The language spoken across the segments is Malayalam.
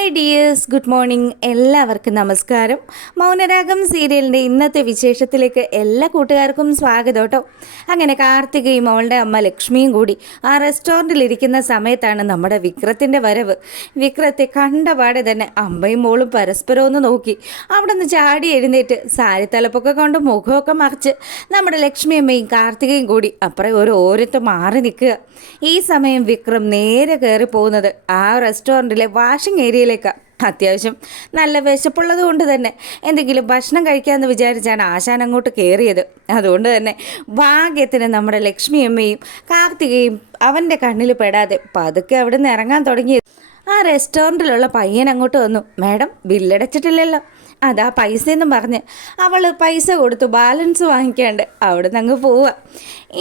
Hi dears, good morning. എല്ലാവർക്കും നമസ്കാരം. മൗനരാഗം സീരിയലിൻ്റെ ഇന്നത്തെ വിശേഷത്തിലേക്ക് എല്ലാ കൂട്ടുകാർക്കും സ്വാഗതം കേട്ടോ. അങ്ങനെ കാർത്തികയും അവളുടെ അമ്മ ലക്ഷ്മിയും കൂടി ആ റെസ്റ്റോറൻറ്റിലിരിക്കുന്ന സമയത്താണ് നമ്മുടെ വിക്രത്തിൻ്റെ വരവ്. വിക്രത്തെ കണ്ടപാടെ തന്നെ അമ്മയും മോളും പരസ്പരം ഒന്ന് നോക്കി. അവിടെ നിന്ന് ചാടി എഴുന്നേറ്റ് സാരി തലപ്പൊക്കെ കൊണ്ട് മുഖമൊക്കെ മറിച്ച് നമ്മുടെ ലക്ഷ്മിയമ്മയും കാർത്തികയും കൂടി അപ്പുറം ഒരു ഓരത്ത് മാറി നിൽക്കുക. ഈ സമയം വിക്രം നേരെ കയറി പോകുന്നത് ആ റെസ്റ്റോറൻറ്റിലെ വാഷിംഗ് ഏരിയയിലേക്കാണ്. അത്യാവശ്യം നല്ല വിശപ്പുള്ളത് കൊണ്ട് തന്നെ എന്തെങ്കിലും ഭക്ഷണം കഴിക്കാമെന്ന് വിചാരിച്ചാണ് ആശാൻ അങ്ങോട്ട് കയറിയത്. അതുകൊണ്ട് തന്നെ ഭാഗ്യത്തിന് നമ്മുടെ ലക്ഷ്മിയമ്മയും കാർത്തികയും അവൻ്റെ കണ്ണിൽ പെടാതെ പതുക്കെ അവിടെ നിന്ന് ഇറങ്ങാൻ തുടങ്ങി. ആ റെസ്റ്റോറൻറ്റിലുള്ള പയ്യൻ അങ്ങോട്ട് വന്നു. മാഡം, ബില്ലടച്ചിട്ടില്ലല്ലോ. അതാ പൈസയെന്നും പറഞ്ഞ് അവൾ പൈസ കൊടുത്തു ബാലൻസ് വാങ്ങിക്കാണ്ട് അവിടെ നിന്ന് അങ്ങ് പോവുക.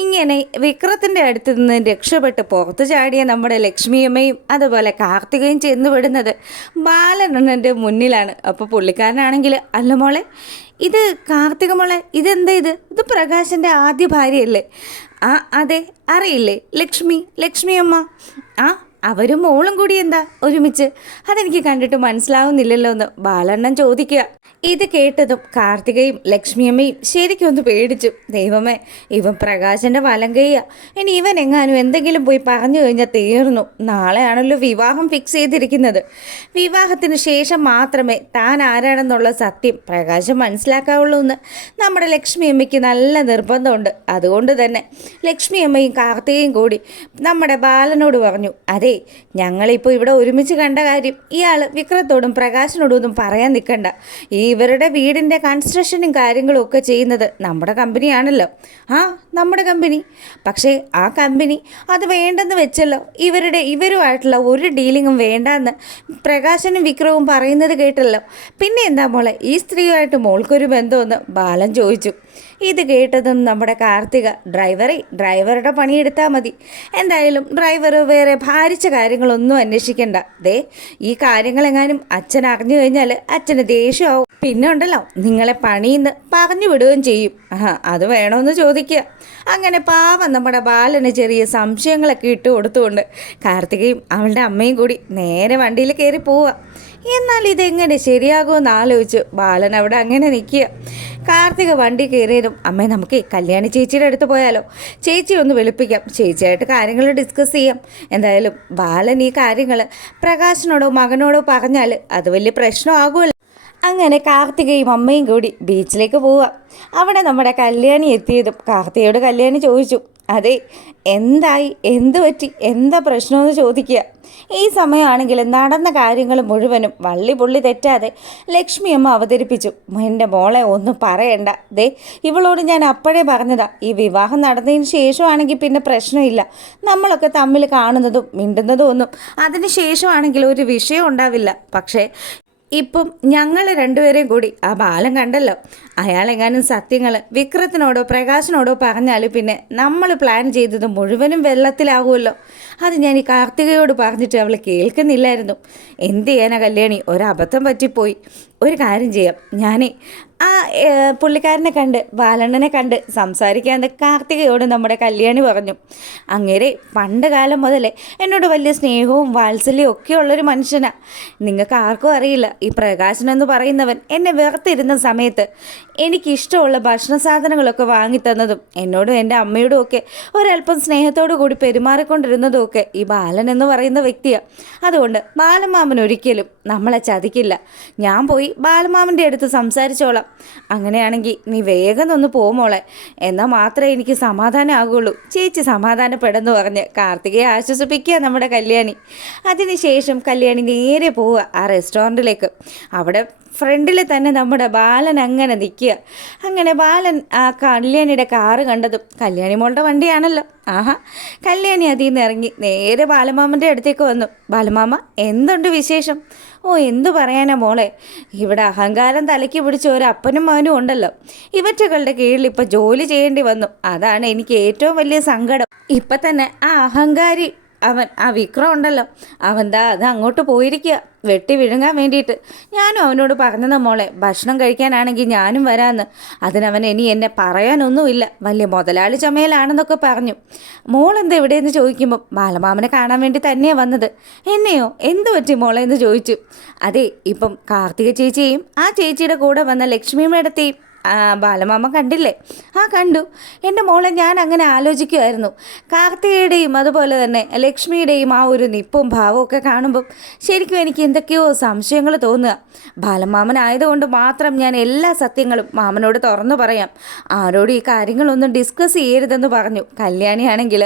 ഇങ്ങനെ വിക്രത്തിൻ്റെ അടുത്ത് നിന്ന് രക്ഷപ്പെട്ട് പുറത്ത് ചാടിയ നമ്മുടെ ലക്ഷ്മിയമ്മയും അതുപോലെ കാർത്തികയും ചെന്ന് വിടുന്നത് ബാലനണ്ണൻ്റെ മുന്നിലാണ്. അപ്പോൾ പുള്ളിക്കാരനാണെങ്കിൽ, അല്ല മോളെ, ഇത് കാർത്തിക മോളെ, ഇതെന്താ ഇത് പ്രകാശൻ്റെ ആദ്യ ഭാര്യയല്ലേ? ആ അതെ, അറിയില്ലേ? ലക്ഷ്മിയമ്മ. ആ, അവരും മോളും കൂടി എന്താ ഒരുമിച്ച്? അതെനിക്ക് കണ്ടിട്ട് മനസ്സിലാവുന്നില്ലല്ലോ എന്ന് ബാലണ്ണൻ ചോദിക്കുക. ഇത് കേട്ടതും കാർത്തികയും ലക്ഷ്മിയമ്മയും ശരിക്കും ഒന്ന് പേടിച്ചു. ദൈവമേ, ഇവൻ പ്രകാശൻ്റെ വലങ്കയ്യ. ഇനി ഇവൻ എങ്ങാനും എന്തെങ്കിലും പോയി പറഞ്ഞു കഴിഞ്ഞാൽ തീർന്നു. നാളെയാണല്ലോ വിവാഹം ഫിക്സ് ചെയ്തിരിക്കുന്നത്. വിവാഹത്തിന് ശേഷം മാത്രമേ താൻ ആരാണെന്നുള്ള സത്യം പ്രകാശം മനസ്സിലാക്കാവുള്ളൂ എന്ന് നമ്മുടെ ലക്ഷ്മിയമ്മയ്ക്ക് നല്ല നിർബന്ധമുണ്ട്. അതുകൊണ്ട് തന്നെ ലക്ഷ്മിയമ്മയും കാർത്തികയും കൂടി നമ്മുടെ ബാലനോട് പറഞ്ഞു, അതെ, ഞങ്ങളിപ്പോൾ ഇവിടെ ഒരുമിച്ച് കണ്ട കാര്യം ഇയാൾ വിക്രത്തോടും പ്രകാശിനോടും ഒന്നും പറയാൻ നിൽക്കണ്ട. ഇവരുടെ വീടിൻ്റെ കൺസ്ട്രക്ഷനും കാര്യങ്ങളും ഒക്കെ ചെയ്യുന്നത് നമ്മുടെ കമ്പനിയാണല്ലോ. ആ, നമ്മുടെ കമ്പനി. പക്ഷേ ആ കമ്പനി അത് വേണ്ടെന്ന് വെച്ചല്ലോ. ഇവരുമായിട്ടുള്ള ഒരു ഡീലിങ്ങും വേണ്ടെന്ന് പ്രകാശനും വിക്രവും പറയുന്നത് കേട്ടല്ലോ. പിന്നെ എന്താ മോളെ, ഈ സ്ത്രീയുമായിട്ട് മോൾക്കൊരു ബന്ധമെന്ന് ബാലൻ ചോദിച്ചു. ഇത് കേട്ടതും നമ്മുടെ കാർത്തിക, ഡ്രൈവറുടെ പണിയെടുത്താൽ മതി. എന്തായാലും ഡ്രൈവർ വേറെ ഭാരിച്ച കാര്യങ്ങളൊന്നും അന്വേഷിക്കണ്ട. ഈ കാര്യങ്ങളെങ്ങാനും അച്ഛൻ അറിഞ്ഞു കഴിഞ്ഞാൽ അച്ഛന് ദേഷ്യമാവും. പിന്നെ ഉണ്ടല്ലോ, നിങ്ങളെ പണിയിന്ന് പറഞ്ഞു വിടുകയും ചെയ്യും. അത് വേണമെന്ന് ചോദിക്കുക. അങ്ങനെ പാവം നമ്മുടെ ബാലന് ചെറിയ സംശയങ്ങളൊക്കെ ഇട്ട് കൊടുത്തുകൊണ്ട് കാർത്തികയും അവളുടെ അമ്മയും കൂടി നേരെ വണ്ടിയിൽ കയറി പോവുക. എന്നാൽ ഇതെങ്ങനെ ശരിയാകുമെന്ന് ആലോചിച്ച് ബാലൻ അവിടെ അങ്ങനെ നിൽക്കുക. കാർത്തിക വണ്ടി കയറിയതും, അമ്മേ, നമുക്ക് കല്യാണി ചേച്ചിയുടെ അടുത്ത് പോയാലോ? ചേച്ചി ഒന്ന് വിളിപ്പിക്കാം, ചേച്ചിയായിട്ട് കാര്യങ്ങൾ ഡിസ്കസ് ചെയ്യാം. എന്തായാലും ബാലൻ ഈ കാര്യങ്ങൾ പ്രകാശിനോടോ മകനോടോ പറഞ്ഞാൽ അത് വലിയ പ്രശ്നമാകുമല്ലോ. അങ്ങനെ കാർത്തികയും അമ്മയും കൂടി ബീച്ചിലേക്ക് പോവുക. അവിടെ നമ്മുടെ കല്യാണി എത്തിയതും കാർത്തികയോട് കല്യാണി ചോദിച്ചു, അതെ, എന്തായി, എന്ത് പറ്റി, എന്താ പ്രശ്നമെന്ന് ചോദിക്കുക. ഈ സമയമാണെങ്കിൽ നടന്ന കാര്യങ്ങൾ മുഴുവനും വള്ളി പുള്ളി തെറ്റാതെ ലക്ഷ്മിയമ്മ അവതരിപ്പിച്ചു. എൻ്റെ മോളെ ഒന്നും പറയണ്ട. ഇവളോട് ഞാൻ അപ്പോഴേ പറഞ്ഞതാ, ഈ വിവാഹം നടന്നതിന് ശേഷമാണെങ്കിൽ പിന്നെ പ്രശ്നമില്ല. നമ്മളൊക്കെ തമ്മിൽ കാണുന്നതും മിണ്ടുന്നതും ഒന്നും അതിന് ശേഷമാണെങ്കിൽ ഒരു വിഷയം ഉണ്ടാവില്ല. പക്ഷേ ഇപ്പം ഞങ്ങൾ രണ്ടുപേരെയും കൂടി ആ ബാലൻ കണ്ടല്ലോ. അയാളെങ്ങാനും സത്യങ്ങൾ വിക്രത്തിനോടോ പ്രകാശിനോടോ പറഞ്ഞാൽ പിന്നെ നമ്മൾ പ്ലാൻ ചെയ്തത് മുഴുവനും വെള്ളത്തിലാകുമല്ലോ. അത് ഞാൻ ഈ കാർത്തികയോട് പറഞ്ഞിട്ട് അവൾ കേൾക്കുന്നില്ലായിരുന്നു. എന്ത് ചെയ്യാനാ കല്യാണി, ഒരബദ്ധം പറ്റിപ്പോയി. ഒരു കാര്യം ചെയ്യാം, ഞാനേ ആ പുള്ളിക്കാരനെ കണ്ട്, ബാലണ്ണനെ കണ്ട് സംസാരിക്കാമെന്ന് കാർത്തികയോട് നമ്മുടെ കല്യാണി പറഞ്ഞു. അങ്ങേരെ പണ്ട് കാലം മുതലേ എന്നോട് വലിയ സ്നേഹവും വാത്സല്യവും ഒക്കെ ഉള്ളൊരു മനുഷ്യനാണ്. നിങ്ങൾക്ക് ആർക്കും അറിയില്ല, ഈ പ്രകാശനെന്ന് പറയുന്നവൻ എന്നെ വെറുത്തിരുന്ന സമയത്ത് എനിക്കിഷ്ടമുള്ള ഭക്ഷണ സാധനങ്ങളൊക്കെ വാങ്ങിത്തന്നതും എന്നോടും എൻ്റെ അമ്മയോടും ഒക്കെ ഒരല്പം സ്നേഹത്തോടു കൂടി പെരുമാറിക്കൊണ്ടിരുന്നതും ഒക്കെ ഈ ബാലൻ എന്ന് പറയുന്ന വ്യക്തിയാണ്. അതുകൊണ്ട് ബാലമാമൻ ഒരിക്കലും നമ്മളെ ചതിക്കില്ല. ഞാൻ പോയി ബാലമാമൻ്റെ അടുത്ത് സംസാരിച്ചോളാം. അങ്ങനെയാണെങ്കിൽ നീ വേഗം ഒന്ന് പോമോളെ, എന്നാൽ മാത്രമേ എനിക്ക് സമാധാനം ആകുള്ളൂ. ചേച്ചി സമാധാനപ്പെടുന്നു പറഞ്ഞ് കാർത്തികയെ ആശ്വസിപ്പിക്കുക നമ്മുടെ കല്യാണി. അതിനുശേഷം കല്യാണി നേരെ പോവുക ആ റെസ്റ്റോറൻറ്റിലേക്ക്. അവിടെ ഫ്രണ്ടിൽ തന്നെ നമ്മുടെ ബാലൻ അങ്ങനെ നിൽക്കുക. അങ്ങനെ ബാലൻ ആ കല്യാണിയുടെ കാറ് കണ്ടതും, കല്യാണി മോളുടെ വണ്ടിയാണല്ലോ. ആഹാ, കല്യാണി അതിൽ നിന്ന് ഇറങ്ങി നേരെ ബാലമാമൻ്റെ അടുത്തേക്ക് വന്നു. ബാലമാമ, എന്തുണ്ട് വിശേഷം? ഓ, എന്തു പറയാനാ മോളെ, ഇവിടെ അഹങ്കാരം തലയ്ക്ക് പിടിച്ച ഒരു അപ്പനും മകനും ഉണ്ടല്ലോ. ഇവറ്റകളുടെ കീഴിൽ ഇപ്പം ജോലി ചെയ്യേണ്ടി വന്നു. അതാണ് എനിക്ക് ഏറ്റവും വലിയ സങ്കടം. ഇപ്പം തന്നെ ആ അഹങ്കാരി അവൻ ആ വിക്രം ഉണ്ടല്ലോ, അവൻ ദാ അത് അങ്ങോട്ട് പോയിരിക്കുക വെട്ടി വിഴുങ്ങാൻ വേണ്ടിയിട്ട്. ഞാനും അവനോട് പറഞ്ഞതാ മോളെ, ഭക്ഷണം കഴിക്കാനാണെങ്കിൽ ഞാനും വരാമെന്ന്. അതിനവൻ ഇനി എന്നെ പറയാനൊന്നുമില്ല, വലിയ മുതലാളി ചമയലാണെന്നൊക്കെ പറഞ്ഞു. മോളെന്താ എവിടെയെന്ന് ചോദിക്കുമ്പോൾ ബാലമാമനെ കാണാൻ വേണ്ടി തന്നെയാണ് വന്നത്. എന്നെയോ, എന്ത് പറ്റി മോളെ എന്ന് ചോദിച്ചു. അതെ, ഇപ്പം കാർത്തിക ചേച്ചിയെയും ആ ചേച്ചിയുടെ കൂടെ വന്ന ലക്ഷ്മി മേഡത്തെയും ബാലമാമ കണ്ടില്ലേ? ആ കണ്ടു. എൻ്റെ മോളെ ഞാൻ അങ്ങനെ ആലോചിക്കുമായിരുന്നു. കാർത്തികയുടെയും അതുപോലെ തന്നെ ലക്ഷ്മിയുടെയും ആ ഒരു നിപ്പും ഭാവവും ഒക്കെ കാണുമ്പം ശരിക്കും എനിക്ക് എന്തൊക്കെയോ സംശയങ്ങൾ തോന്നുക. ബാലമാമനായതുകൊണ്ട് മാത്രം ഞാൻ എല്ലാ സത്യങ്ങളും മാമനോട് തുറന്നു പറയാം. ആരോടും ഈ കാര്യങ്ങളൊന്നും ഡിസ്കസ് ചെയ്യരുതെന്ന് പറഞ്ഞു. കല്യാണിയാണെങ്കിൽ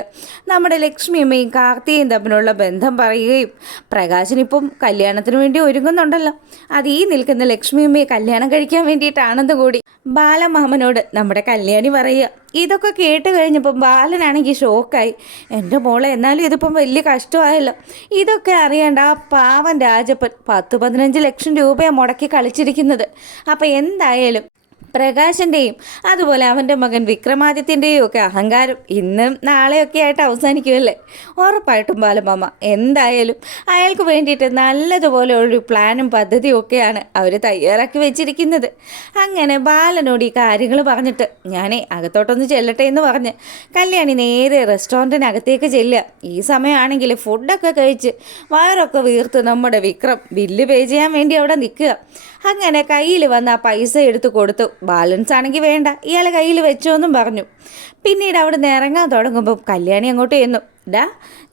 നമ്മുടെ ലക്ഷ്മിയമ്മയും കാർത്തികയും തമ്മിലുള്ള ബന്ധം പറയുകയും പ്രകാശനിപ്പം കല്യാണത്തിന് വേണ്ടി ഒരുങ്ങുന്നുണ്ടല്ലോ, അത് ഈ നിൽക്കുന്ന ലക്ഷ്മിയമ്മയെ കല്യാണം കഴിക്കാൻ വേണ്ടിയിട്ടാണെന്ന് കൂടി ബാലമാമനോട് നമ്മുടെ കല്യാണി പറയുക. ഇതൊക്കെ കേട്ട് കഴിഞ്ഞപ്പം ബാലനാണെങ്കിൽ ഷോക്കായി. എൻ്റെ മോളെ, എന്നാലും ഇതിപ്പം വലിയ കഷ്ടമായല്ലോ. ഇതൊക്കെ അറിയേണ്ട ആ പാവൻ രാജപ്പൻ 10-15 ലക്ഷം രൂപയാണ് മുടക്കി കളിച്ചിരിക്കുന്നത്. അപ്പം എന്തായാലും പ്രകാശൻ്റെയും അതുപോലെ അവൻ്റെ മകൻ വിക്രമാദിത്യൻ്റെയും ഒക്കെ അഹങ്കാരം ഇന്നും നാളെയൊക്കെ ആയിട്ട് അവസാനിക്കുമല്ലേ? ഉറപ്പായിട്ടും ബാലമാമ എന്തായാലും അയാൾക്ക് വേണ്ടിയിട്ട് നല്ലതുപോലെ ഒരു പ്ലാനും പദ്ധതിയും ഒക്കെയാണ് അവർ തയ്യാറാക്കി വെച്ചിരിക്കുന്നത്. അങ്ങനെ ബാലനോട് ഈ കാര്യങ്ങൾ പറഞ്ഞിട്ട് ഞാനേ അകത്തോട്ടൊന്ന് ചെല്ലട്ടെ എന്ന് പറഞ്ഞ് കല്യാണി നേരെ റെസ്റ്റോറൻറ്റിനകത്തേക്ക് ചെല്ലുക. ഈ സമയമാണെങ്കിൽ ഫുഡൊക്കെ കഴിച്ച് വയറൊക്കെ വീർത്ത് നമ്മുടെ വിക്രം ബില്ല് പേ ചെയ്യാൻ വേണ്ടി അവിടെ നിൽക്കുക. അങ്ങനെ കയ്യിൽ വന്ന് ആ പൈസ എടുത്ത് കൊടുത്തു. ബാലൻസ് ആണെങ്കിൽ വേണ്ട, ഇയാളെ കയ്യിൽ വെച്ചോന്നും പറഞ്ഞു. പിന്നീട് അവിടെ നിന്ന് ഇറങ്ങാൻ തുടങ്ങുമ്പോൾ കല്യാണി അങ്ങോട്ട് ചെന്നു. ഡാ,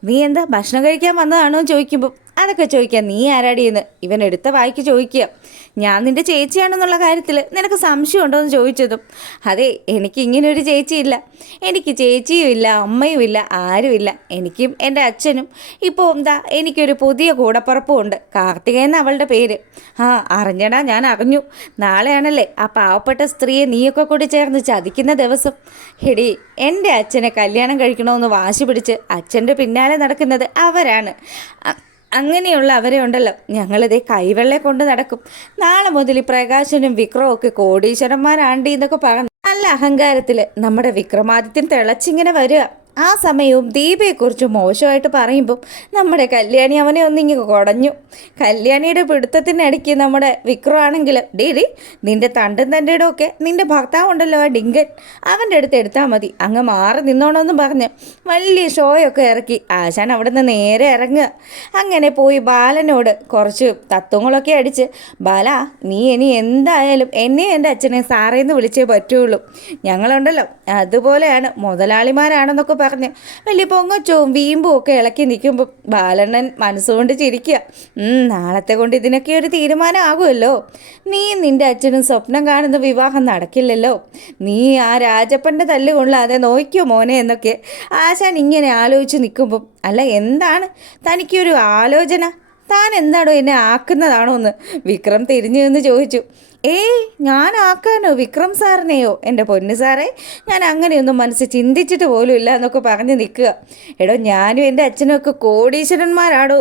നീ എന്താ ഭക്ഷണം കഴിക്കാൻ വന്നതാണോ എന്ന് ചോദിക്കുമ്പോൾ അതൊക്കെ ചോദിക്കാം, നീ ആരാടിയെന്ന് ഇവൻ എടുത്ത വായിക്ക് ചോദിക്കുക. ഞാൻ നിൻ്റെ ചേച്ചിയാണെന്നുള്ള കാര്യത്തിൽ നിനക്ക് സംശയമുണ്ടോ എന്ന് ചോദിച്ചതും, അതെ, എനിക്ക് ഇങ്ങനെ ഒരു ചേച്ചിയില്ല, എനിക്ക് ചേച്ചിയും ഇല്ല, അമ്മയും ഇല്ല, ആരുമില്ല. എനിക്കും എൻ്റെ അച്ഛനും ഇപ്പോൾ എന്താ എനിക്കൊരു പുതിയ കൂടപ്പുറപ്പും ഉണ്ട്, കാർത്തികയെന്ന് അവളുടെ പേര്. ആ അറിഞ്ഞടാ, ഞാൻ അറിഞ്ഞു. നാളെയാണല്ലേ ആ പാവപ്പെട്ട സ്ത്രീയെ നീയൊക്കെ കൂടി ചേർന്ന് ചതിക്കുന്ന ദിവസം. എടി, എൻ്റെ അച്ഛനെ കല്യാണം കഴിക്കണമെന്ന് വാശി പിടിച്ച് അച്ഛൻ്റെ പിന്നാലെ നടക്കുന്നത് അവരാണ്. അങ്ങനെയുള്ള അവരെ ഉണ്ടല്ലോ ഞങ്ങളിതേ കൈവെള്ളെ കൊണ്ട് നടക്കും. നാളെ മുതൽ ഈ പ്രകാശനും വിക്രവും ഒക്കെ കോടീശ്വരന്മാരാണ്ടി എന്നൊക്കെ പറഞ്ഞു നല്ല അഹങ്കാരത്തിൽ നമ്മുടെ വിക്രമാദിത്യൻ തിളച്ചിങ്ങനെ വരിക. ആ സമയവും ദീപയെക്കുറിച്ച് മോശമായിട്ട് പറയുമ്പം നമ്മുടെ കല്യാണി അവനെ ഒന്നിങ്ങ് കുടഞ്ഞു. കല്യാണിയുടെ പിടുത്തത്തിനടിക്ക് നമ്മുടെ വിക്രമാണെങ്കിൽ ഡീ നിൻ്റെ തണ്ടും തൻ്റെ ഇടമൊക്കെ നിൻ്റെ ഭർത്താവുണ്ടല്ലോ ആ ഡിങ്കൻ, അവൻ്റെ അടുത്ത് എടുത്താൽ മതി, അങ്ങ് മാറി നിന്നോണമെന്നും പറഞ്ഞ് വലിയ ഷോയൊക്കെ ഇറക്കി ആശാൻ അവിടെ നിന്ന് നേരെ ഇറങ്ങുക. അങ്ങനെ പോയി ബാലനോട് കുറച്ച് തത്വങ്ങളൊക്കെ അടിച്ച്, ബാല, നീ ഇനി എന്തായാലും എന്നെയും എൻ്റെ അച്ഛനെ സാറേന്ന് വിളിച്ചേ പറ്റുള്ളൂ, ഞങ്ങളുണ്ടല്ലോ അതുപോലെയാണ്, മുതലാളിമാരാണെന്നൊക്കെ പറഞ്ഞ് വലിയ പൊങ്ങച്ചവും വീമ്പും ഒക്കെ ഇളക്കി നിൽക്കുമ്പോൾ ബാലണ്ണൻ മനസ്സുകൊണ്ട് ചിരിക്കുക. നാളത്തെ കൊണ്ട് ഇതിനൊക്കെ ഒരു തീരുമാനമാകുമല്ലോ. നീ നിൻ്റെ അച്ഛനും സ്വപ്നം കാണുന്ന വിവാഹം നടക്കില്ലല്ലോ, നീ ആ രാജപ്പൻ്റെ തല്ല് കൊള്ളാതെ നോക്കിയോ മോനെ എന്നൊക്കെ ആശാൻ ഇങ്ങനെ ആലോചിച്ച് നിൽക്കുമ്പം, അല്ല എന്താണ് തനിക്കൊരു ആലോചന, താൻ എന്താണോ എന്നെ ആക്കുന്നതാണോ എന്ന് വിക്രം തിരിഞ്ഞു എന്ന് ചോദിച്ചു. ഞാൻ ആക്കാനോ വിക്രം സാറിനെയോ? എൻ്റെ പൊന്നു സാറേ, ഞാൻ അങ്ങനെയൊന്നും മനസ്സിൽ ചിന്തിച്ചിട്ട് പോലും ഇല്ല എന്നൊക്കെ പറഞ്ഞ് നിൽക്കുക. എടോ, ഞാനും എൻ്റെ അച്ഛനും ഒക്കെ കോടീശ്വരന്മാരാടോ.